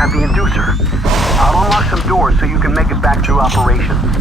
have the inducer. I'll unlock some doors so you can make it back through operations.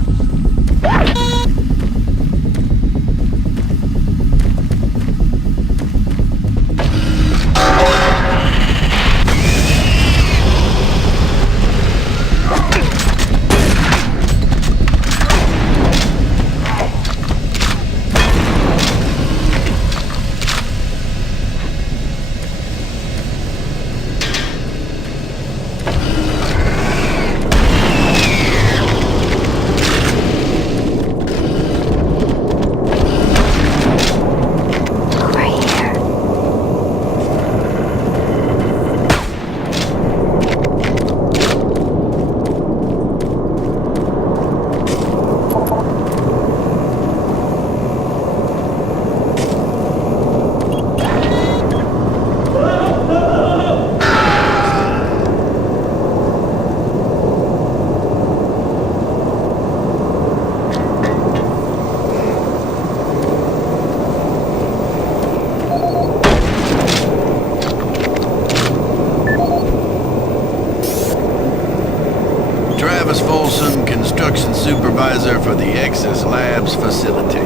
Construction supervisor for the Exis Labs facility.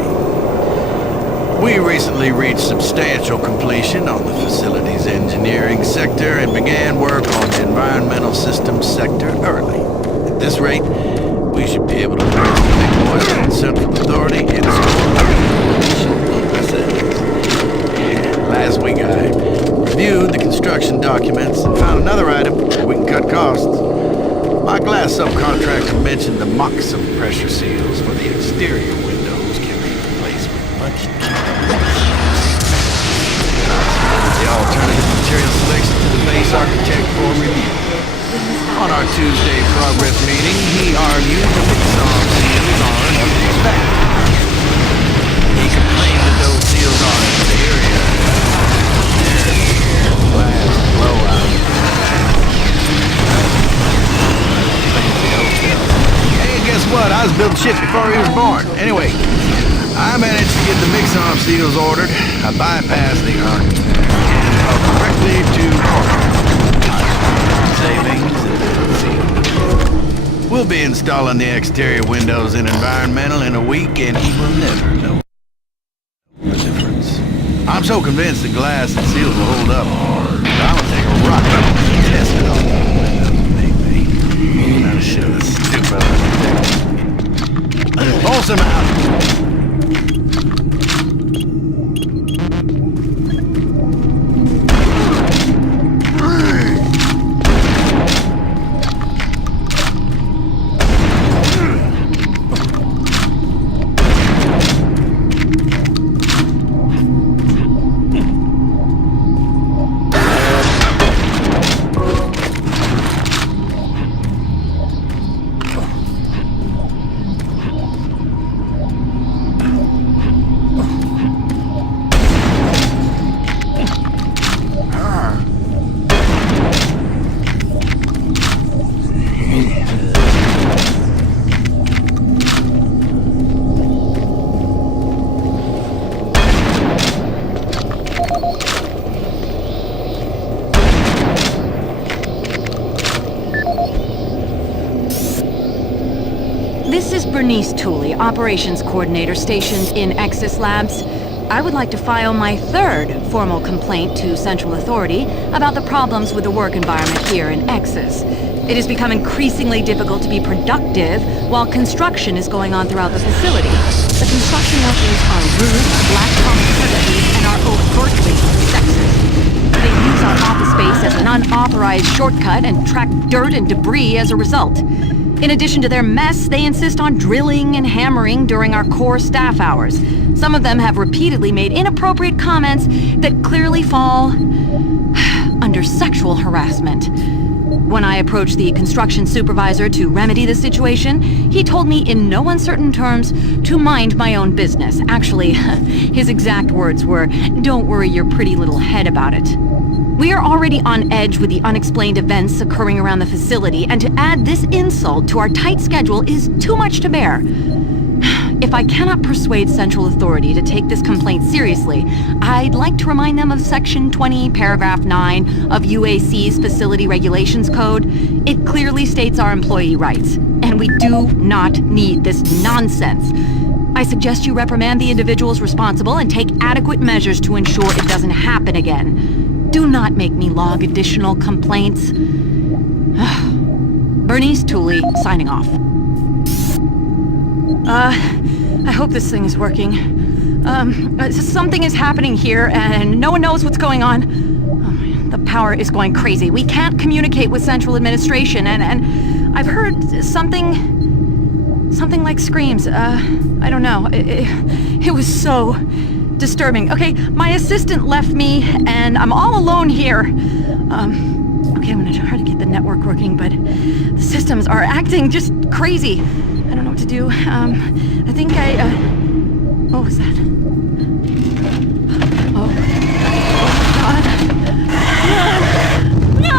We recently reached substantial completion on the facility's engineering sector and began work on the environmental systems sector early. At this rate, we should be able to place the big boys in Central Authority in Last week I reviewed the construction documents and found another item where we can cut costs. My glass subcontractor mentioned the Moxham pressure seals for the exterior windows can be replaced with much cheaper. The alternative material selection to the base architect for review. On our Tuesday progress meeting, he argued the Moxham seals aren't up to spec. He complained that those seals are inferior. Glass blowout. Guess what? I was building shit before he was born. Anyway, I managed to get the mix-on seals ordered. I bypassed the architect and directly to savings. We'll be installing the exterior windows in environmental in a week, and he will never know the difference. I'm so convinced the glass and seals will hold up. I will take a rock and test it on the windows. Not a shit of stupid. Pulse him out. Operations Coordinator stationed in Exis Labs. I would like to file my third formal complaint to Central Authority about the problems with the work environment here in Exis. It has become increasingly difficult to be productive while construction is going on throughout the facility. The construction workers are rude, lack competency, and are overtly sexist. They use our office space as an unauthorized shortcut and track dirt and debris as a result. In addition to their mess, they insist on drilling and hammering during our core staff hours. Some of them have repeatedly made inappropriate comments that clearly fall under sexual harassment. When I approached the construction supervisor to remedy the situation, he told me in no uncertain terms to mind my own business. Actually, his exact words were, "Don't worry your pretty little head about it." We are already on edge with the unexplained events occurring around the facility, and to add this insult to our tight schedule is too much to bear. If I cannot persuade Central Authority to take this complaint seriously, I'd like to remind them of Section 20, Paragraph 9 of UAC's Facility Regulations Code. It clearly states our employee rights, and we do not need this nonsense. I suggest you reprimand the individuals responsible and take adequate measures to ensure it doesn't happen again. Do not make me log additional complaints. Bernice Tooley, signing off. I hope this thing is working. Something is happening here, and no one knows what's going on. The power is going crazy. We can't communicate with Central Administration, and I've heard something like screams. I don't know. It was so disturbing. Okay, my assistant left me, and I'm all alone here. Okay, I'm gonna try to get the network working, but the systems are acting just crazy. I don't know what to do. I think what was that? Oh. Oh, God. No!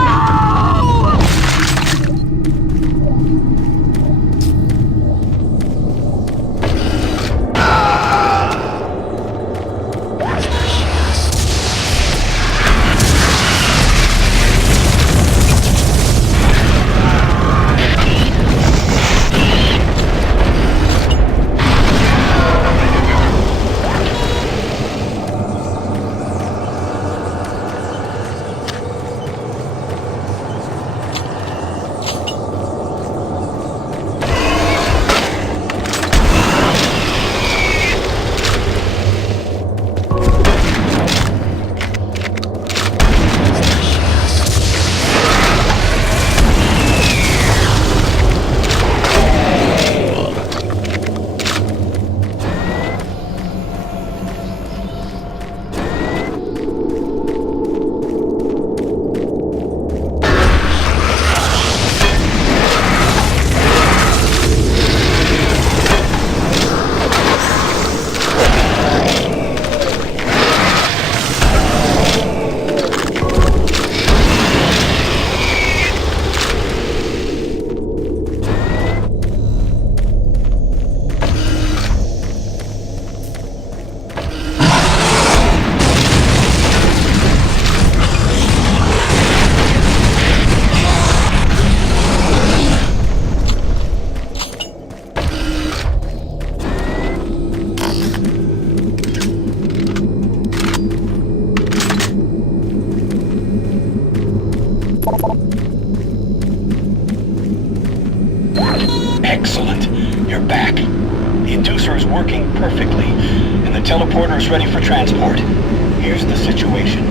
Excellent. You're back. The inducer is working perfectly, and the teleporter is ready for transport. Here's the situation.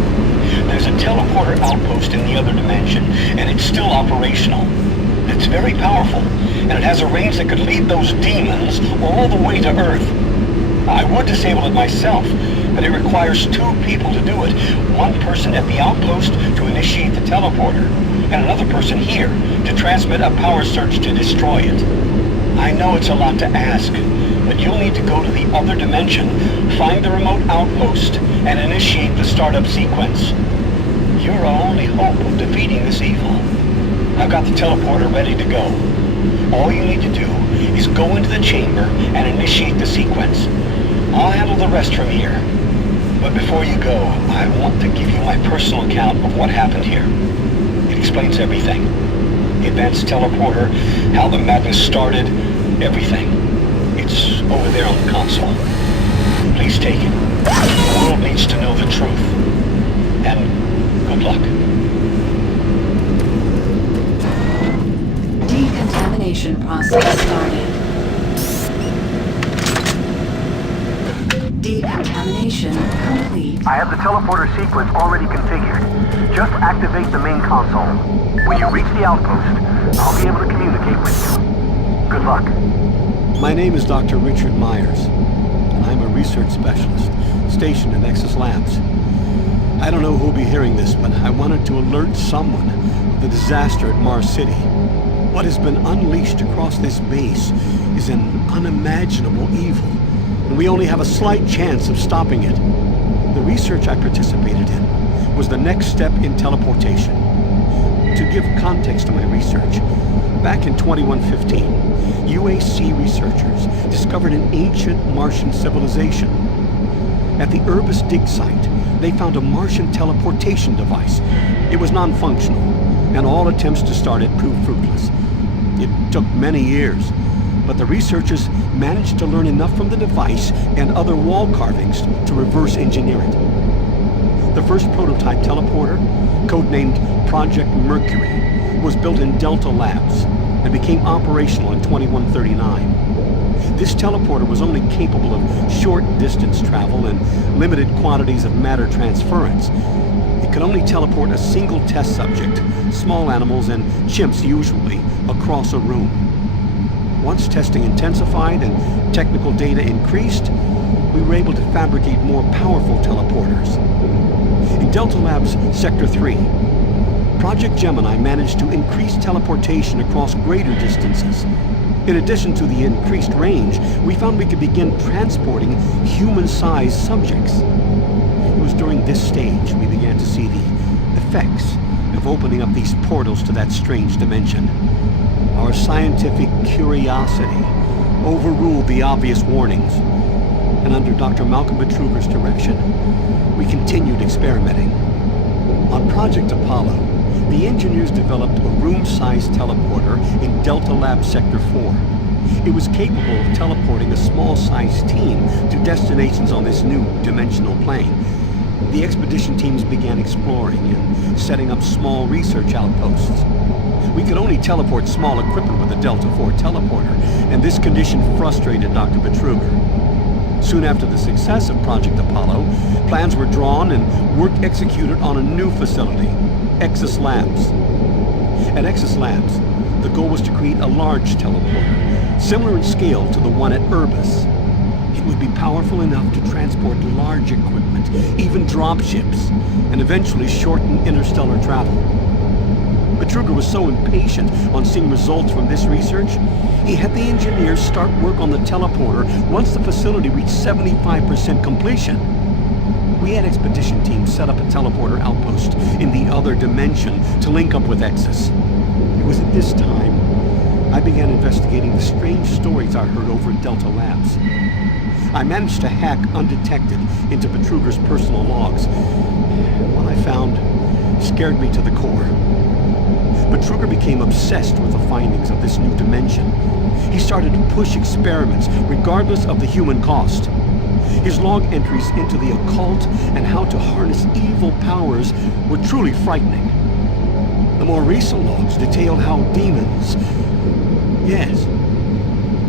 There's a teleporter outpost in the other dimension, and it's still operational. It's very powerful, and it has a range that could lead those demons all the way to Earth. I would disable it myself, but it requires 2 people to do it. One person at the outpost to initiate the teleporter, and another person here to transmit a power surge to destroy it. I know it's a lot to ask, but you'll need to go to the other dimension, find the remote outpost, and initiate the startup sequence. You're our only hope of defeating this evil. I've got the teleporter ready to go. All you need to do is go into the chamber and initiate the sequence. I'll handle the rest from here. But before you go, I want to give you my personal account of what happened here. It explains everything. The advanced teleporter, how the madness started, everything. It's over there on the console. Please take it. The world needs to know the truth. And good luck. Decontamination process started. Decontamination complete. I have the teleporter sequence already configured. Just activate the main console. When you reach the outpost, I'll be able to communicate with you. Good luck. My name is Dr. Richard Myers, and I'm a research specialist stationed in Nexus Labs. I don't know who'll be hearing this, but I wanted to alert someone of the disaster at Mars City. What has been unleashed across this base is an unimaginable evil, and we only have a slight chance of stopping it. The research I participated in was the next step in teleportation. To give context to my research, back in 2115, UAC researchers discovered an ancient Martian civilization. At the Urbis dig site, they found a Martian teleportation device. It was non-functional, and all attempts to start it proved fruitless. It took many years, but the researchers managed to learn enough from the device and other wall carvings to reverse engineer it. The first prototype teleporter, codenamed Project Mercury, was built in Delta Labs and became operational in 2139. This teleporter was only capable of short distance travel and limited quantities of matter transference. It could only teleport a single test subject, small animals and chimps usually, across a room. Once testing intensified and technical data increased, we were able to fabricate more powerful teleporters. In Delta Labs Sector 3, Project Gemini managed to increase teleportation across greater distances. In addition to the increased range, we found we could begin transporting human-sized subjects. It was during this stage we began to see the effects of opening up these portals to that strange dimension. Our scientific curiosity overruled the obvious warnings, and under Dr. Malcolm Betruger's direction, we continued experimenting. On Project Apollo, the engineers developed a room-sized teleporter in Delta Lab Sector 4. It was capable of teleporting a small-sized team to destinations on this new dimensional plane. The expedition teams began exploring and setting up small research outposts. We could only teleport small equipment with the Delta 4 teleporter, and this condition frustrated Dr. Betruger. Soon after the success of Project Apollo, plans were drawn and work executed on a new facility, Exus Labs. At Exus Labs, the goal was to create a large teleporter, similar in scale to the one at Urbis. It would be powerful enough to transport large equipment, even dropships, and eventually shorten interstellar travel. Betruger was so impatient on seeing results from this research, he had the engineers start work on the teleporter once the facility reached 75% completion. We had expedition teams set up a teleporter outpost in the other dimension to link up with Exus. It was at this time I began investigating the strange stories I heard over at Delta Labs. I managed to hack undetected into Betruger's personal logs. What I found scared me to the core. Betruger became obsessed with the findings of this new dimension. He started to push experiments regardless of the human cost. His log entries into the occult and how to harness evil powers were truly frightening. The more recent logs detailed how demons, yes,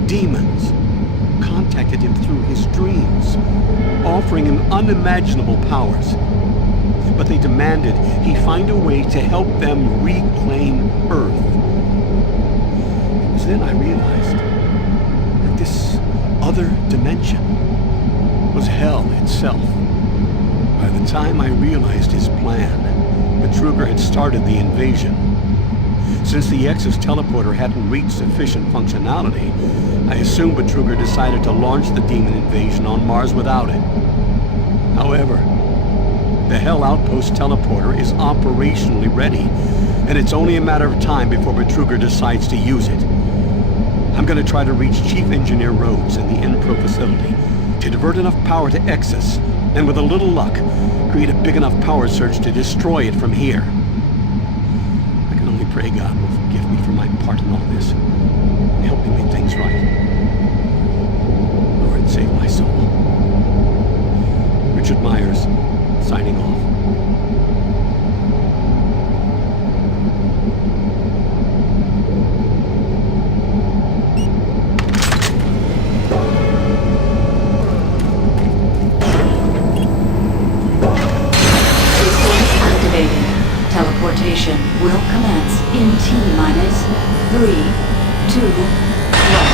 demons, contacted him through his dreams, offering him unimaginable powers. But they demanded he find a way to help them reclaim Earth. It was then I realized that this other dimension was hell itself. By the time I realized his plan, Betruger had started the invasion. Since the Exus teleporter hadn't reached sufficient functionality, I assumed Betruger decided to launch the demon invasion on Mars without it. However, the Hell Outpost teleporter is operationally ready, and it's only a matter of time before Betruger decides to use it. I'm going to try to reach Chief Engineer Rhodes in the Enpro facility to divert enough power to Exus, and with a little luck, create a big enough power surge to destroy it from here. I can only pray God will forgive me for my part in all this, and help me make things right. Lord, save my soul. Richard Myers, signing off. Systems activated. Teleportation will commence in T-minus 3, 2, 1.